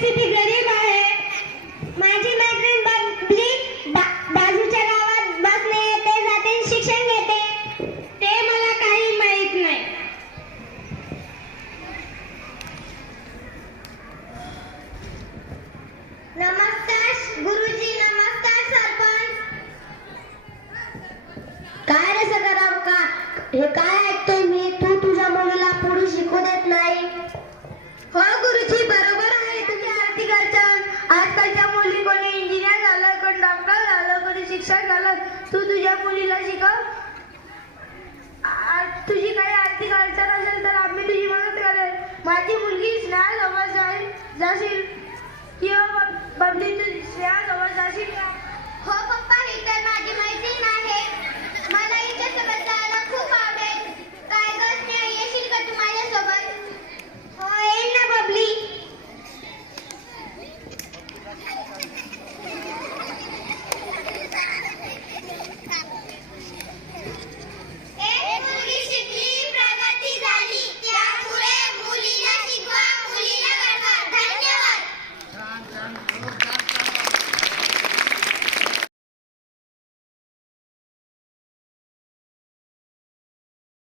परिस्थिती गरीब आहे माझी मैत्रीण बबली बाजूच्या गावात बसने येते जाते शिक्षण घेते. ते मला काही माहीत नाही. नमस्कार गुरुजी नमस्कार सरपंच. काय रे सकाराम का? हे काय ऐकतोय मी तू तुझ्या मुलीला पुढे शिकू देत नाही हो गुरुजी बरोबर आहे तुझी आर्थिक अडचण आजकालच्या मुली कोणी इंजिनियर झालं कोण डॉक्टर झालं कोणी शिक्षक झालं तू तुझ्या मुलीला शिकव. तुझी काही आर्थिक अडचण असेल तर आम्ही तुझी मदत करेल. माझी मुलगी स्नेहा जवळ जाईल जाशील? किंवा बब- बबली स्नेहा स्नेहासोबत जाशील का?